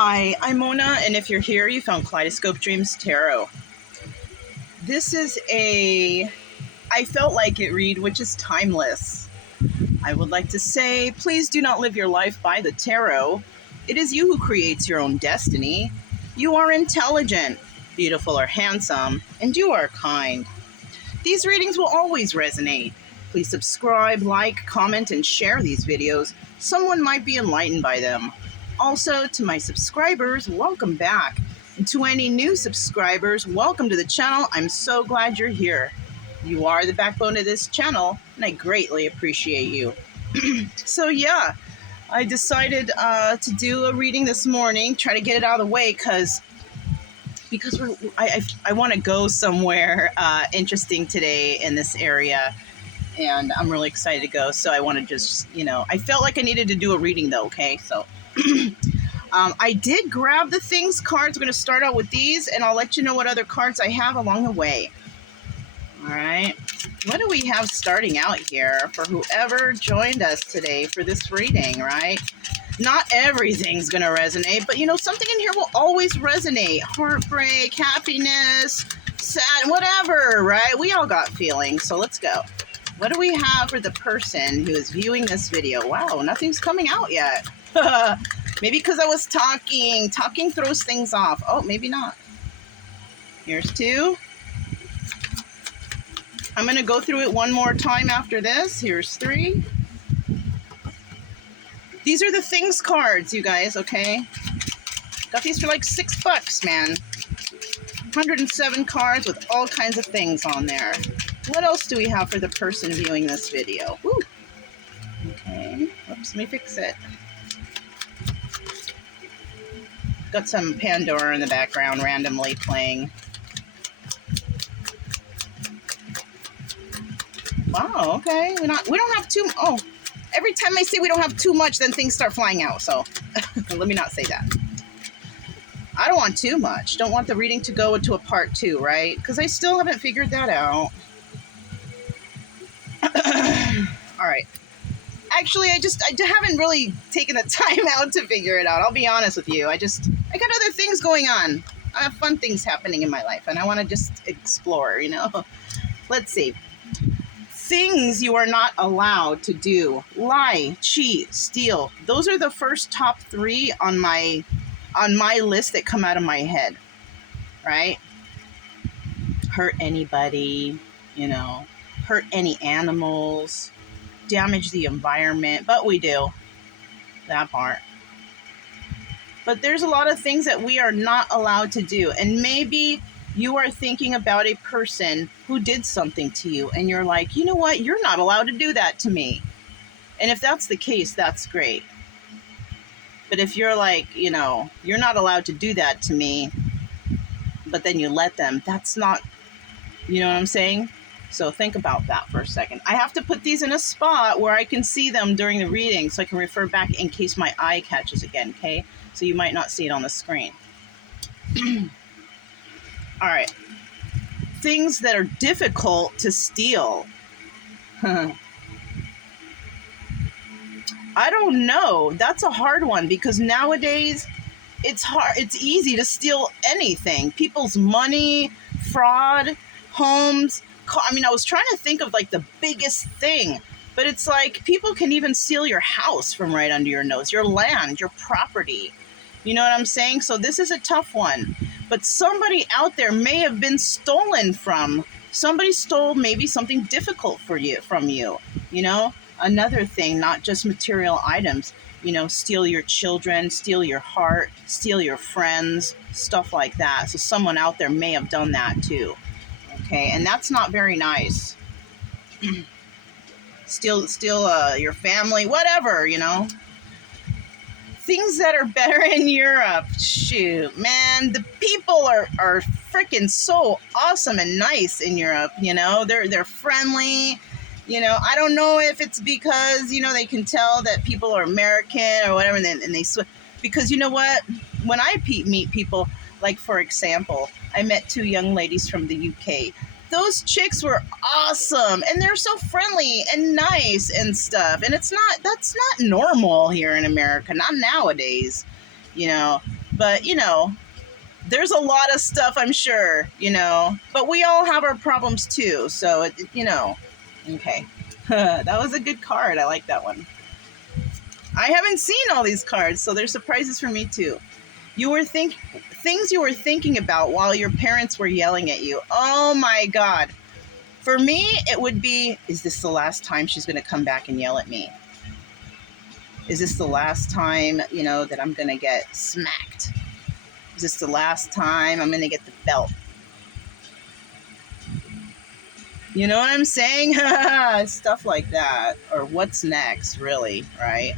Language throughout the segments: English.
Hi, I'm Mona, and if you're here, you found Kaleidoscope Dreams Tarot. This is a I felt like it read, which is timeless. I would like to say, please do not live your life by the tarot. It is you who creates your own destiny. You are intelligent, beautiful or handsome, and you are kind. These readings will always resonate. Please subscribe, like, comment, and share these videos. Someone might be enlightened by them. Also, to my subscribers, welcome back. And to any new subscribers, welcome to the channel. I'm so glad you're here. You are the backbone of this channel, and I greatly appreciate you. So yeah, I decided to do a reading this morning, try to get it out of the way because I want to go somewhere interesting today in this area, and I'm really excited to go. So I want to just, I felt like I needed to do a reading though, okay? So I did grab the things cards. I'm going to start out with these, and I'll let you know what other cards I have along the way. All right. What do we have starting out here for whoever joined us today for this reading, right? Not everything's going to resonate, but something in here will always resonate. Heartbreak, happiness, sad, whatever, right? We all got feelings, so let's go. What do we have for the person who is viewing this video? Wow, nothing's coming out yet. Maybe because I was talking. Talking throws things off. Oh, maybe not. Here's two. I'm going to go through it one more time after this. Here's three. These are the things cards, you guys, okay? Got these for like $6, man. 107 cards with all kinds of things on there. What else do we have for the person viewing this video? Woo. Okay. Oops, let me fix it. Got some Pandora in the background randomly playing. Wow, okay. We don't have too. Oh, every time I say we don't have too much, then things start flying out. So let me not say that. I don't want too much. Don't want the reading to go into a part 2, right? Because I still haven't figured that out. All right. Actually, I haven't really taken the time out to figure it out. I'll be honest with you. I got other things going on. I have fun things happening in my life, and I want to just explore, Let's see. Things you are not allowed to do. Lie, cheat, steal. Those are the first top 3 on my list that come out of my head, right? Hurt anybody, hurt any animals, damage the environment, but we do that part. But there's a lot of things that we are not allowed to do, and maybe you are thinking about a person who did something to you, and you're like, you know what? You're not allowed to do that to me. And if that's the case, that's great. But if you're like, you're not allowed to do that to me, but then you let them, that's not, you know what I'm saying? So think about that for a second. I have to put these in a spot where I can see them during the reading so I can refer back in case my eye catches again, okay? So you might not see it on the screen. All right. Things that are difficult to steal. I don't know. That's a hard one because nowadays it's hard. It's easy to steal anything. People's money, fraud, homes. I was trying to think of like the biggest thing, but it's like people can even steal your house from right under your nose, your land, your property. You know what I'm saying? So this is a tough one. But somebody out there may have been stolen from. Somebody stole maybe something difficult from you. Another thing, not just material items. Steal your children, steal your heart, steal your friends, stuff like that. So someone out there may have done that too. Okay, and that's not very nice. steal your family, whatever, Things that are better in Europe. Shoot, man, the people are freaking so awesome and nice in Europe, They're friendly. I don't know if it's because, they can tell that people are American or whatever, and they because you know what? When I meet people, like for example, I met 2 young ladies from the UK. Those chicks were awesome, and they're so friendly and nice and stuff. And that's not normal here in America, not nowadays. But, there's a lot of stuff, I'm sure, but we all have our problems too. So, okay. That was a good card. I like that one. I haven't seen all these cards, so there's surprises for me too. Things you were thinking about while your parents were yelling at you. Oh my God. For me, it would be, is this the last time she's going to come back and yell at me? Is this the last time, that I'm going to get smacked? Is this the last time I'm going to get the belt? You know what I'm saying? Stuff like that. Or what's next, really, right?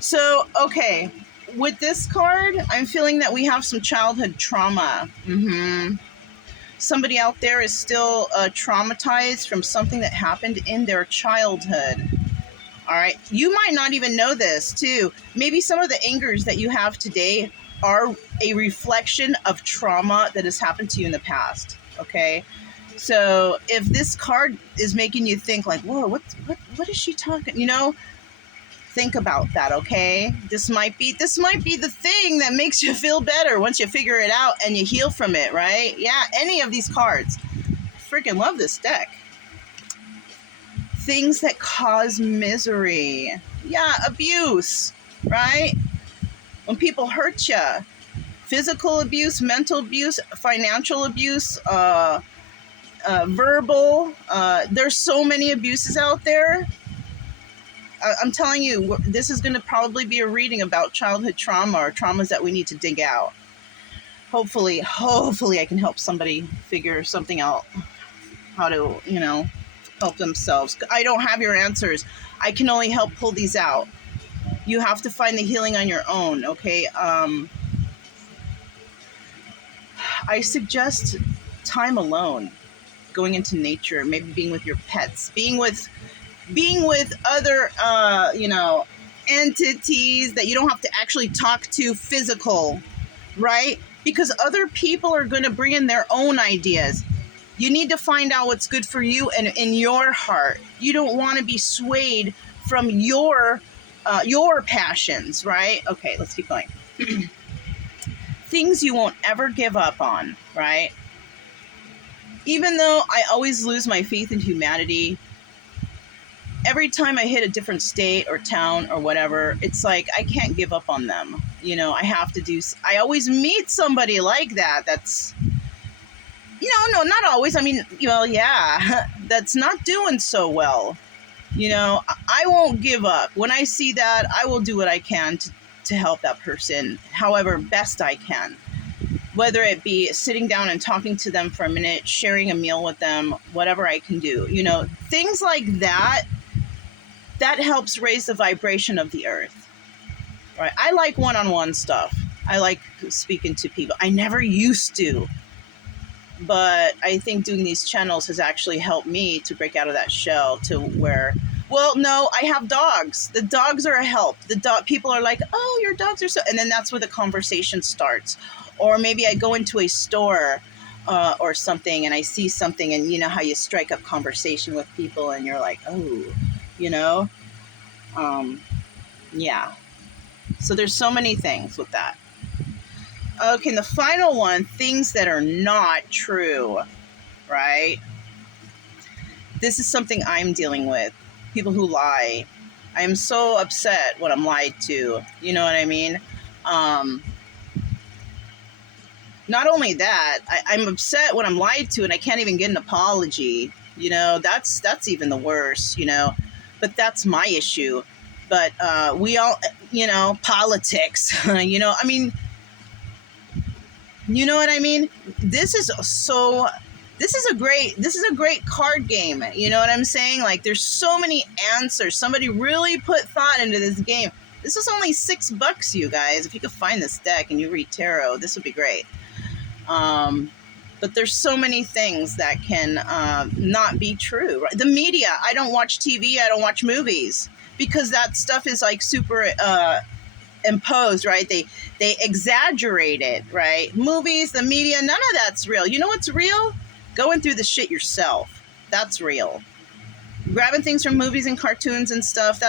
So, okay. With this card, I'm feeling that we have some childhood trauma. Somebody out there is still traumatized from something that happened in their childhood. All right. You might not even know this, too. Maybe some of the angers that you have today are a reflection of trauma that has happened to you in the past. Okay. So if this card is making you think like, whoa, what is she talking? Think about that. Okay. This might be the thing that makes you feel better once you figure it out and you heal from it. Right. Yeah. Any of these cards. Freaking love this deck. Things that cause misery. Yeah, abuse, right? When people hurt you. Physical abuse, mental abuse, financial abuse, verbal. There's so many abuses out there. I'm telling you, this is going to probably be a reading about childhood trauma or traumas that we need to dig out. Hopefully I can help somebody figure something out. How to, help themselves. I don't have your answers. I can only help pull these out. You have to find the healing on your own, okay? I suggest time alone, going into nature, maybe being with your pets, being with other, entities that you don't have to actually talk to physical, right? Because other people are going to bring in their own ideas. You need to find out what's good for you and in your heart. You don't want to be swayed from your passions, right? Okay, let's keep going. Things you won't ever give up on, right? Even though I always lose my faith in humanity, every time I hit a different state or town or whatever, it's like I can't give up on them. I always meet somebody like that. That's, no, not always. I mean, yeah, that's not doing so well. I won't give up. When I see that, I will do what I can to help that person, however best I can. Whether it be sitting down and talking to them for a minute, sharing a meal with them, whatever I can do. Things like that helps raise the vibration of the earth. Right? I like one-on-one stuff. I like speaking to people. I never used to. But I think doing these channels has actually helped me to break out of that shell to where, well, no, I have dogs. The dogs are a help. People are like, oh, your dogs are so, and then that's where the conversation starts. Or maybe I go into a store or something and I see something, and you know how you strike up conversation with people and you're like, oh, yeah. So there's so many things with that. Okay, and the final one, things that are not true, right? This is something I'm dealing with. People who lie. I am so upset when I'm lied to. You know what I mean? Not only that, I'm upset when I'm lied to and I can't even get an apology. That's even the worst, But that's my issue. But we all, politics, I mean, you know what I mean? This is a great card game. You know what I'm saying? Like, there's so many answers. Somebody really put thought into this game. This was only $6, you guys. If you could find this deck and you read tarot, this would be great. But there's so many things that can not be true. Right? The media. I don't watch TV. I don't watch movies because that stuff is like super imposed, right? They exaggerate it, right? Movies, the media, none of that's real. You know what's real? Going through the shit yourself. That's real. Grabbing things from movies and cartoons and stuff,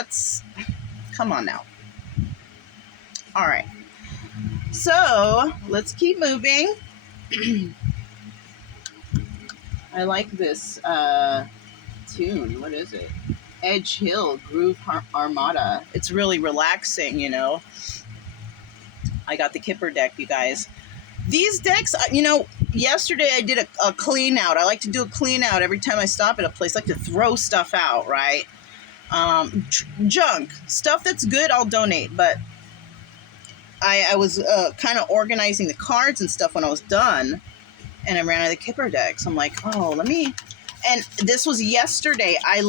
come on now. All right. So let's keep moving. I like this tune. What is it? Edge Hill Groove Armada. It's really relaxing, you know. I got the Kipper deck, you guys. These decks, you know, yesterday I did a clean out. I like to do a clean out every time I stop at a place. I like to throw stuff out, right? Junk. Stuff that's good, I'll donate. But I was kind of organizing the cards and stuff when I was done. And I ran out of the Kipper decks. I'm like, oh, let me... And this was yesterday. I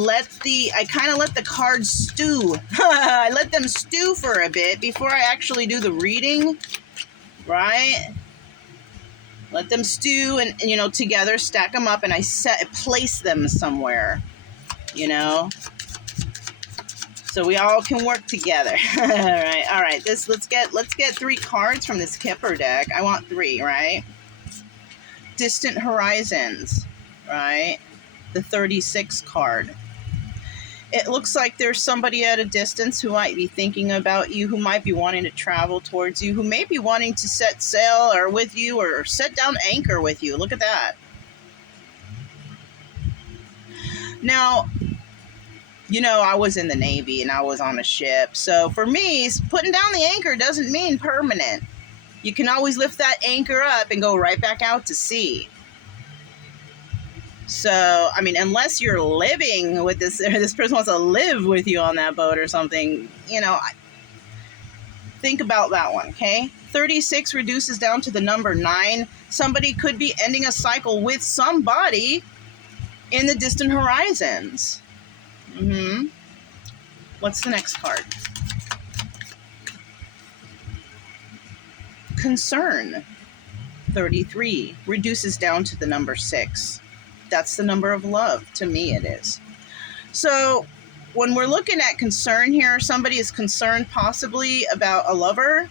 kind of let the cards stew. I let them stew for a bit before I actually do the reading, right? Let them stew and you know, together, stack them up, and I place them somewhere, you know, so we all can work together. All right. Let's get 3 cards from this Kipper deck. I want 3, right? Distant Horizons, right? The 36 card. It looks like there's somebody at a distance who might be thinking about you, who might be wanting to travel towards you, who may be wanting to set sail or with you or set down anchor with you. Look at that. Now, you know, I was in the Navy and I was on a ship. So for me, putting down the anchor doesn't mean permanent. You can always lift that anchor up and go right back out to sea. So, I mean, unless you're living with this, or this person wants to live with you on that boat or something, you know, think about that one, okay? 36 reduces down to the number 9. Somebody could be ending a cycle with somebody in the distant horizons. What's the next card? Concern. 33 reduces down to the number 6. That's the number of love. To me, it is. So when we're looking at concern here, somebody is concerned possibly about a lover,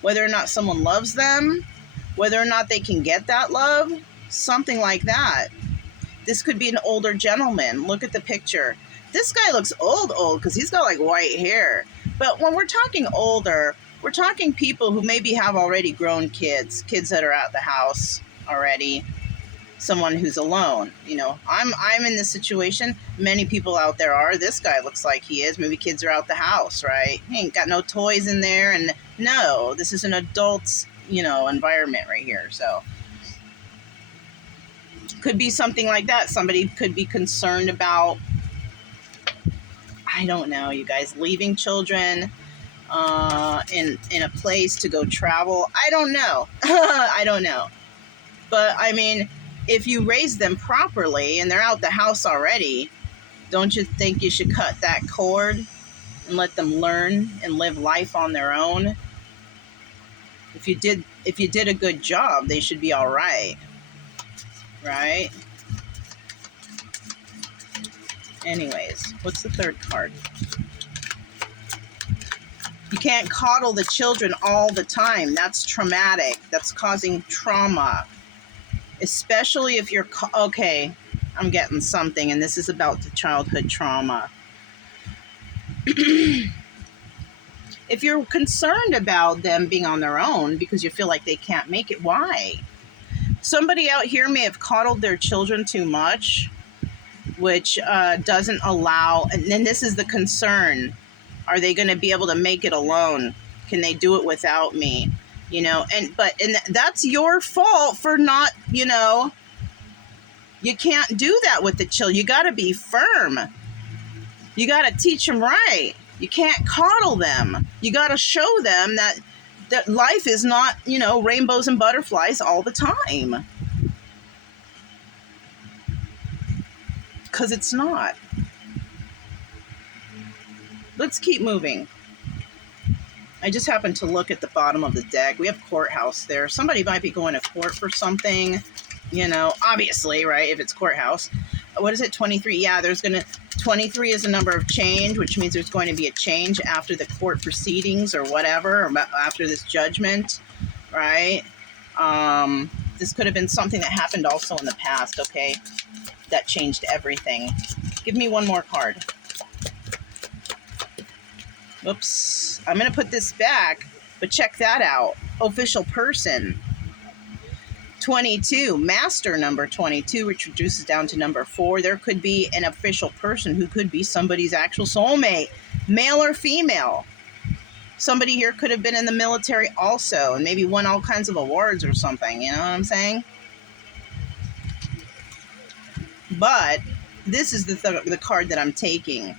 whether or not someone loves them, whether or not they can get that love, something like that. This could be an older gentleman. Look at the picture. This guy looks old because he's got like white hair. But when we're talking older, we're talking people who maybe have already grown kids that are at the house already. Someone who's alone. You know, I'm in this situation. Many people out there are. This guy looks like he is. Maybe kids are out the house, right? He ain't got no toys in there. And no, this is an adult's, you know, environment right here. So could be something like that. Somebody could be concerned about, I don't know, you guys, leaving children in a place to go travel. I don't know. I don't know. But I mean, if you raise them properly and they're out the house already, don't you think you should cut that cord and let them learn and live life on their own? If you did a good job, they should be all right. Right? Anyways, what's the third card? You can't coddle the children all the time. That's traumatic. That's causing trauma. Especially if you're... Okay, I'm getting something, and this is about the childhood trauma. If you're concerned about them being on their own because you feel like they can't make it, why? Somebody out here may have coddled their children too much, which doesn't allow... And then this is the concern. Are they going to be able to make it alone? Can they do it without me? You know, and that's your fault for not, you know, you can't do that with the children. You got to be firm. You got to teach them right. You can't coddle them. You got to show them that life is not, you know, rainbows and butterflies all the time. Because it's not. Let's keep moving. I just happened to look at the bottom of the deck. We have courthouse there. Somebody might be going to court for something, you know, obviously, right? If it's courthouse. What is it? 23. Yeah, 23 is a number of change, which means there's going to be a change after the court proceedings or whatever, or after this judgment, right? This could have been something that happened also in the past, okay? That changed everything. Give me one more card. Whoops. I'm going to put this back But check that out. Official person. 22, master number 22, which reduces down to number 4. There could be an official person who could be somebody's actual soulmate, male or female. Somebody here could have been in the military also and maybe won all kinds of awards or something, you know what I'm saying? But this is the card that I'm taking.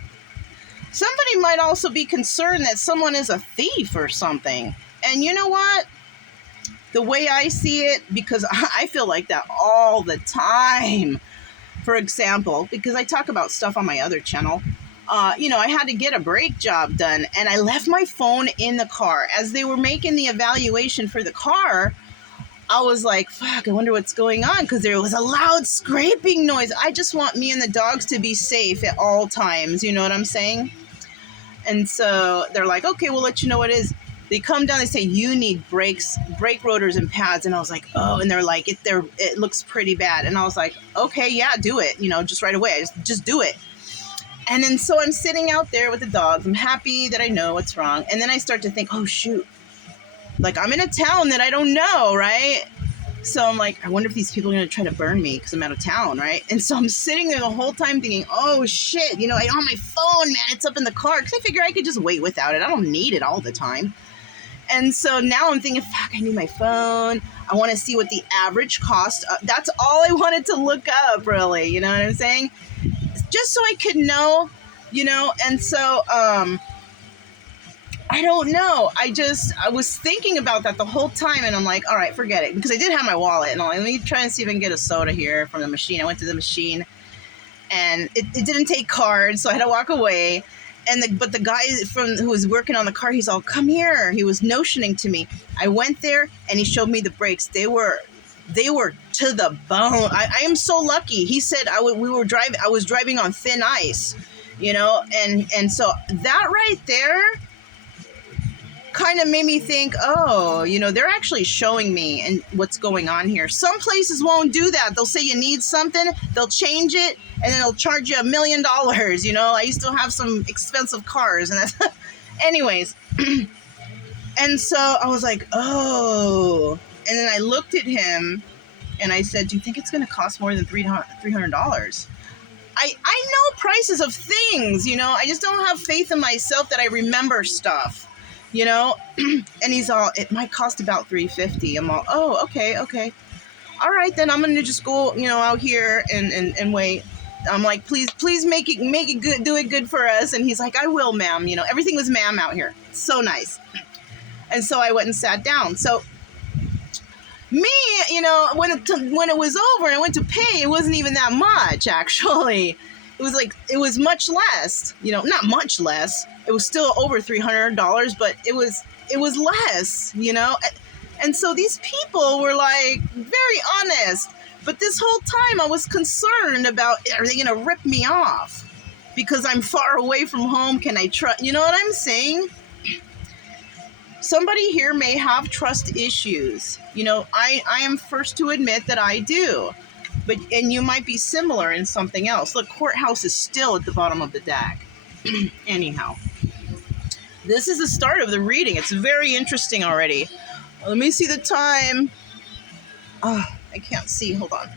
Somebody might also be concerned that someone is a thief or something. And you know what? The way I see it, because I feel like that all the time. For example, because I talk about stuff on my other channel, you know, I had to get a brake job done and I left my phone in the car. As they were making the evaluation for the car, I was like, fuck, I wonder what's going on, because there was a loud scraping noise. I just want me and the dogs to be safe at all times, you know what I'm saying? And so they're like, okay, we'll let you know what it is. They come down, they say, you need brakes, brake rotors and pads. And I was like, oh, and they're like, it looks pretty bad. And I was like, okay, yeah, do it, you know, just right away, just do it. And then so I'm sitting out there with the dogs. I'm happy that I know what's wrong. And then I start to think, oh, shoot, like I'm in a town that I don't know, right? So I'm like, I wonder if these people are going to try to burn me because I'm out of town, right? And so I'm sitting there the whole time thinking, oh, shit, you know, I on my phone, man, it's up in the car. Because I figure I could just wait without it. I don't need it all the time. And so now I'm thinking, fuck, I need my phone. I want to see what the average cost. That's all I wanted to look up, really. You know what I'm saying? Just so I could know, you know. And so, I don't know. I was thinking about that the whole time, and I'm like, all right, forget it. Because I did have my wallet, and I'm like, let me try and see if I can get a soda here from the machine. I went to the machine, and it didn't take cards, so I had to walk away. But the guy who was working on the car, he's all, come here. He was notioning to me. I went there, and he showed me the brakes. They were to the bone. I am so lucky. He said I was driving on thin ice, you know, and so that right there kind of made me think, oh, you know, they're actually showing me and what's going on here. Some places won't do that. They'll say you need something, they'll change it, and then they'll charge you $1 million. You know, I used to have some expensive cars, and that's anyways. And so I was like, oh, and then I looked at him and I said, do you think it's going to cost more than $300? I know prices of things, you know, I just don't have faith in myself that I remember stuff. You know, and he's all, it might cost about $350. I'm all, oh, okay. All right, then I'm going to just go, you know, out here and wait. I'm like, please make it good, do it good for us. And he's like, I will, ma'am. You know, everything was ma'am out here. So nice. And so I went and sat down. So me, you know, when it was over and I went to pay, it wasn't even that much, actually. It was much less, you know, not much less. It was still over $300, but it was less, you know. And so these people were like very honest. But this whole time I was concerned about, are they going to rip me off? Because I'm far away from home. Can I trust? You know what I'm saying? Somebody here may have trust issues. You know, I am first to admit that I do. And you might be similar in something else. Look, courthouse is still at the bottom of the deck. Anyhow, this is the start of the reading. It's very interesting already. Let me see the time. Oh, I can't see. Hold on.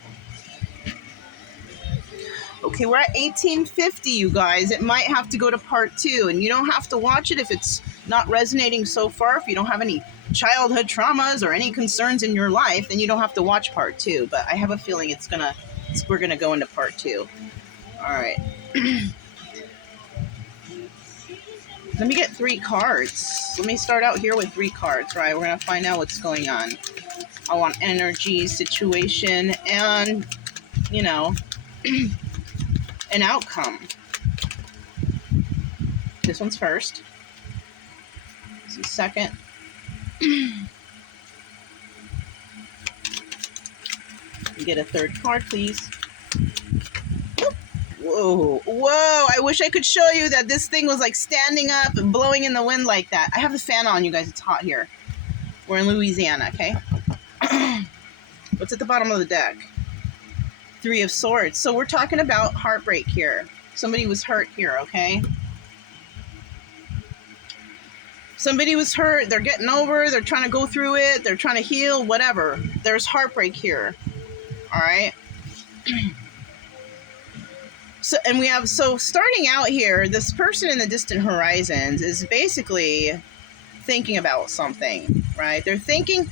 Okay, we're at 1850, you guys. It might have to go to part 2. And you don't have to watch it if it's not resonating so far. If you don't have any childhood traumas or any concerns in your life, then you don't have to watch part 2. But I have a feeling we're gonna go into part 2. All right. Let me get 3 cards. Let me start out here with 3 cards, right? We're gonna find out what's going on. I want energy, situation, and, you know, an outcome. This one's first. This is second. Get a 3rd card, please. Whoa. I wish I could show you that this thing was like standing up and blowing in the wind like that. I have the fan on, you guys. It's hot here. We're in Louisiana, okay? What's at the bottom of the deck? 3 of Swords. So we're talking about heartbreak here. Somebody was hurt here, okay? Somebody was hurt, they're getting over, they're trying to go through it, they're trying to heal, whatever. There's heartbreak here. All right. So, and we have, so starting out here, this person in the distant horizons is basically thinking about something, right? They're thinking,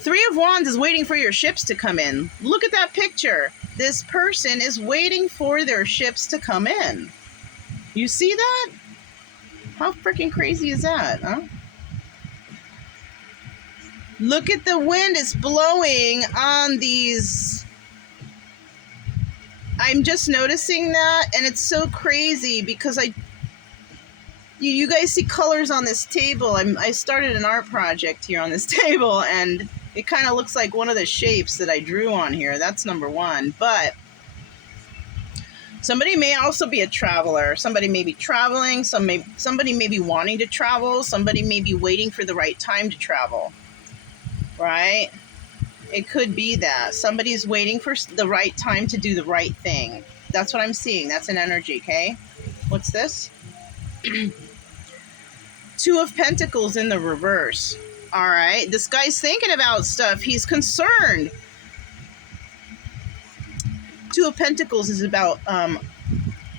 Three of Wands is waiting for your ships to come in. Look at that picture. This person is waiting for their ships to come in. You see that? How freaking crazy is that, huh? Look at the wind, it's blowing on these. I'm just noticing that, and it's so crazy because you guys see colors on this table. I started an art project here on this table, and it kind of looks like one of the shapes that I drew on here. That's number one. But somebody may also be a traveler. Somebody may be traveling. Somebody may be wanting to travel. Somebody may be waiting for the right time to travel. Right? It could be that. Somebody's waiting for the right time to do the right thing. That's what I'm seeing. That's an energy, okay? What's this? Two of Pentacles in the reverse. All right. This guy's thinking about stuff. He's concerned. Two of Pentacles is about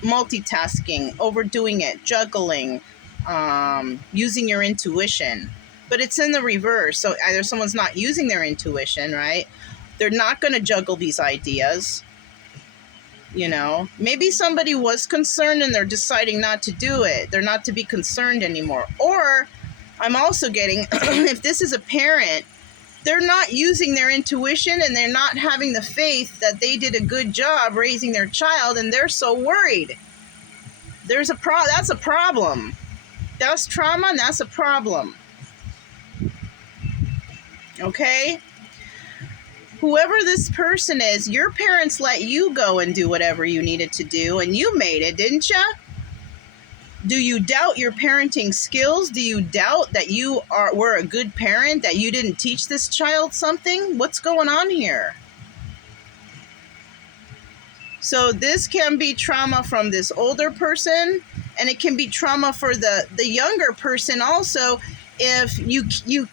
multitasking, overdoing it, juggling, using your intuition. But it's in the reverse. So either someone's not using their intuition, right? They're not going to juggle these ideas. You know, maybe somebody was concerned and they're deciding not to do it. They're not to be concerned anymore. Or I'm also getting, if this is a parent, they're not using their intuition and they're not having the faith that they did a good job raising their child, and they're so worried. That's a problem. That's trauma, and that's a problem. Okay? Whoever this person is, your parents let you go and do whatever you needed to do, and you made it, didn't you? Do you doubt your parenting skills? Do you doubt that you were a good parent, that you didn't teach this child something? What's going on here? So this can be trauma from this older person, and it can be trauma for the younger person also. If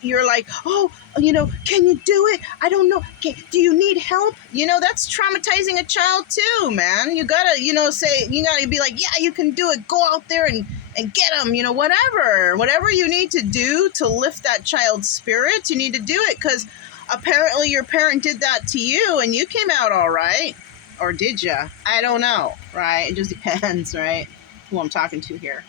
you're like, oh, you know, can you do it? I don't know. Do you need help? You know, that's traumatizing a child too, man. You gotta, you know, you gotta be like, yeah, you can do it. Go out there and get them, you know, whatever you need to do to lift that child's spirits, you need to do it, because apparently your parent did that to you and you came out all right. Or did you? I don't know, right? It just depends, right? Who I'm talking to here.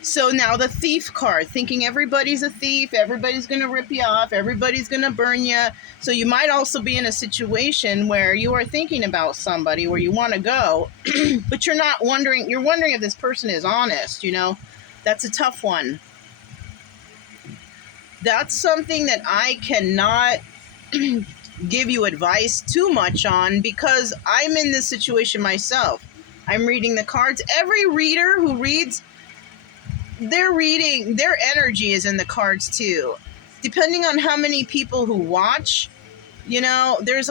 So now the thief card, thinking everybody's a thief, everybody's going to rip you off, everybody's going to burn you. So you might also be in a situation where you are thinking about somebody where you want to go, but you're wondering if this person is honest, you know. That's a tough one. That's something that I cannot give you advice too much on, because I'm in this situation myself. I'm reading the cards. Every reader who reads, their energy is in the cards too. Depending on how many people who watch, you know, there's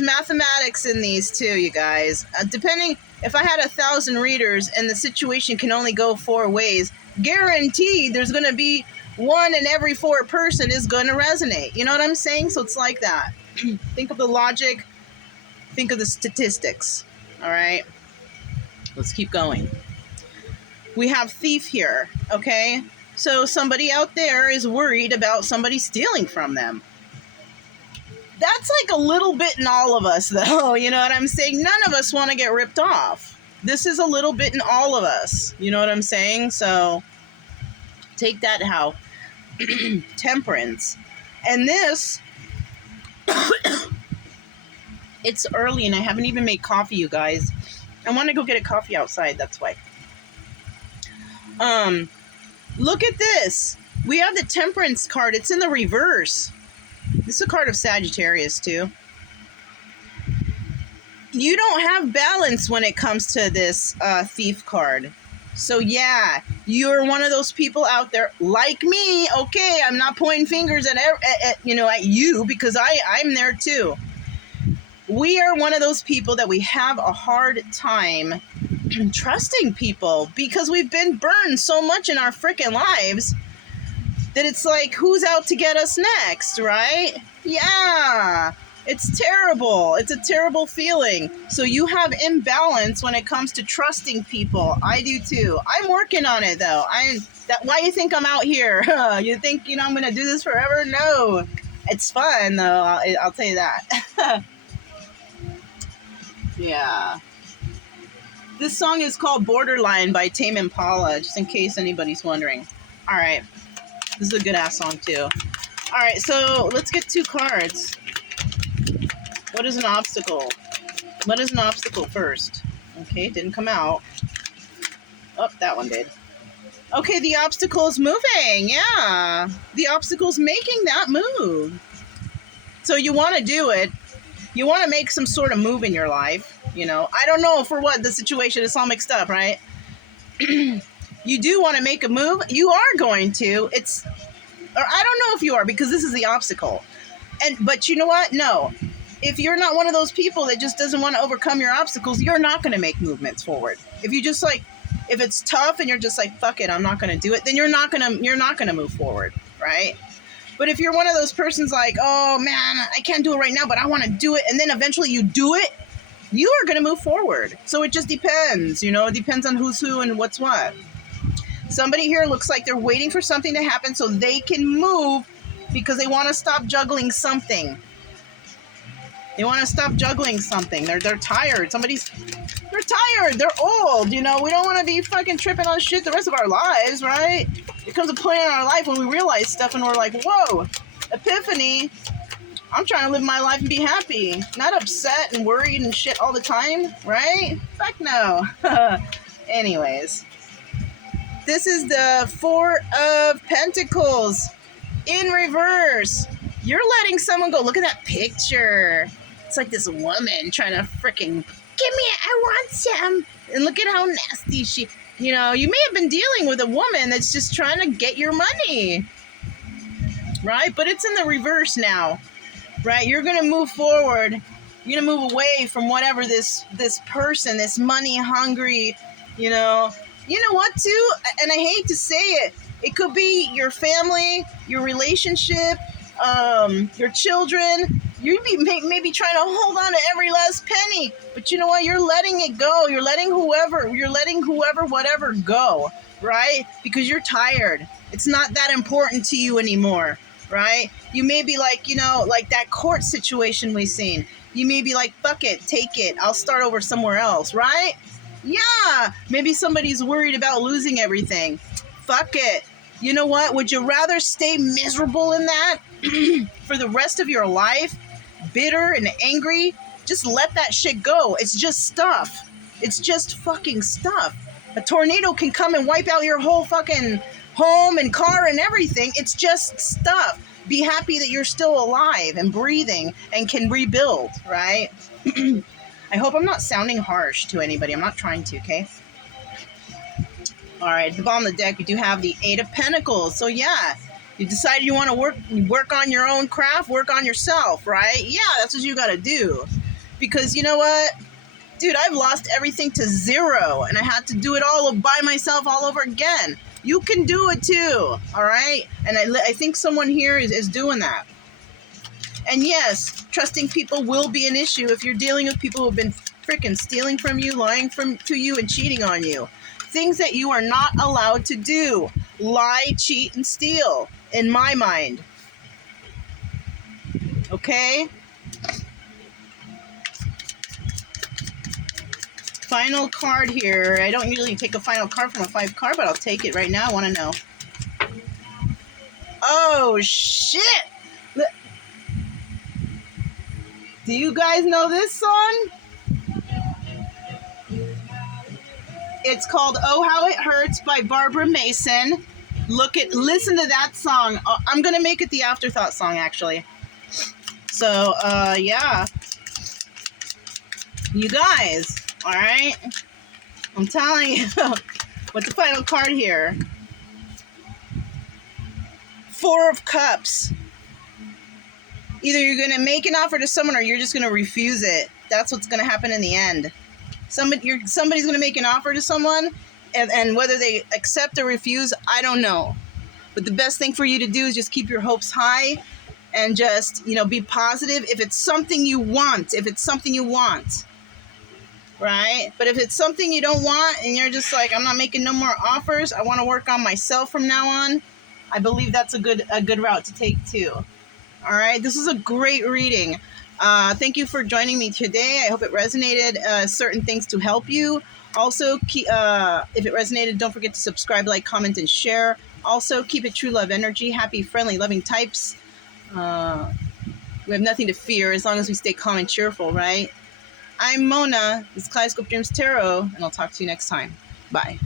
mathematics in these too, you guys. Depending, if I had 1,000 readers and the situation can only go 4 ways, guaranteed there's going to be 1 in every 4 person is going to resonate. You know what I'm saying? So it's like that. Think of the logic. Think of the statistics. All right. Let's keep going. We have thief here, okay? So somebody out there is worried about somebody stealing from them. That's like a little bit in all of us, though. You know what I'm saying? None of us want to get ripped off. This is a little bit in all of us. You know what I'm saying? So take that how. Temperance. And this, it's early and I haven't even made coffee, you guys. I want to go get a coffee outside, that's why. Look at this. We have the Temperance card. It's in the reverse. This is a card of Sagittarius too. You don't have balance when it comes to this thief card. So yeah, you're one of those people out there like me. Okay, I'm not pointing fingers at you, because I'm there too. We are one of those people that we have a hard time trusting people, because we've been burned so much in our freaking lives that it's like, who's out to get us next, right? Yeah. It's terrible. It's a terrible feeling. So you have imbalance when it comes to trusting people. I do too. I'm working on it though. Why you think I'm out here? You think, I'm going to do this forever? No. It's fun though. I'll tell you that. Yeah. This song is called Borderline by Tame Impala, just in case anybody's wondering. All right. This is a good ass song too. All right, so let's get 2 cards. What is an obstacle? What is an obstacle first? Okay, didn't come out. Oh, that one did. Okay, the obstacle is moving. Yeah, the obstacle's making that move. So you want to do it. You want to make some sort of move in your life. I don't know for what the situation is all mixed up, right? You do want to make a move. You are going to. Or I don't know if you are, because this is the obstacle. But you know what? No. If you're not one of those people that just doesn't want to overcome your obstacles, you're not going to make movements forward. If you just if it's tough and you're just like, fuck it, I'm not going to do it, then you're not going to move forward, right? But if you're one of those persons like, oh man, I can't do it right now, but I want to do it, and then eventually you do it, you are going to move forward. So it just depends, it depends on who's who and what's what. Somebody here looks like they're waiting for something to happen so they can move, because they want to stop juggling something. They want to stop juggling something. They're tired. They're tired. They're old. We don't want to be fucking tripping on shit the rest of our lives, right? There comes a point in our life when we realize stuff and we're like, whoa, epiphany. I'm trying to live my life and be happy, not upset and worried and shit all the time, right? Fuck no. Anyways. This is the 4 of Pentacles in reverse. You're letting someone go. Look at that picture. It's like this woman trying to freaking, give me it, I want some. And look at how nasty she, you may have been dealing with a woman that's just trying to get your money. Right? But it's in the reverse now. Right? You're going to move forward. You're going to move away from whatever this person, this money hungry, You know what, too? And I hate to say it. It could be your family, your relationship, your children. You'd be maybe trying to hold on to every last penny. But you know what? You're letting it go. You're letting whoever, whatever go, right? Because you're tired. It's not that important to you anymore, right? You may be like, like that court situation we've seen. You may be like, fuck it, take it. I'll start over somewhere else, right? Yeah, maybe somebody's worried about losing everything. Fuck it. You know what? Would you rather stay miserable in that for the rest of your life? Bitter and angry? Just let that shit go. It's just stuff. It's just fucking stuff. A tornado can come and wipe out your whole fucking home and car and everything. It's just stuff. Be happy that you're still alive and breathing and can rebuild, right? I hope I'm not sounding harsh to anybody. I'm not trying to, okay? All right, at the bottom of the deck, you do have the 8 of Pentacles. So, yeah, you decided you want to work on your own craft, work on yourself, right? Yeah, that's what you got to do. Because you know what? Dude, I've lost everything to 0, and I had to do it all by myself all over again. You can do it, too, all right? And I think someone here is doing that. And yes, trusting people will be an issue if you're dealing with people who have been freaking stealing from you, lying to you, and cheating on you. Things that you are not allowed to do. Lie, cheat, and steal, in my mind. Okay? Final card here. I don't usually take a final card from a 5 card, but I'll take it right now. I want to know. Oh, shit! Do you guys know this song? It's called Oh How It Hurts by Barbara Mason. Listen to that song. I'm going to make it the afterthought song, actually. So, yeah. You guys, all right? I'm telling you. What's the final card here? 4 of Cups. Either you're going to make an offer to someone or you're just going to refuse it. That's what's going to happen in the end. Somebody's going to make an offer to someone, and whether they accept or refuse, I don't know. But the best thing for you to do is just keep your hopes high and just, be positive. If it's something you want, right? But if it's something you don't want and you're just like, I'm not making no more offers, I want to work on myself from now on, I believe that's a good route to take too. All right, this is a great reading. Thank you for joining me today. I hope it resonated, certain things to help you. Also, if it resonated, don't forget to subscribe, like, comment, and share. Also, keep it true love energy, happy, friendly, loving types. We have nothing to fear as long as we stay calm and cheerful, right? I'm Mona. This is Kaleidoscope Dreams Tarot, and I'll talk to you next time. Bye.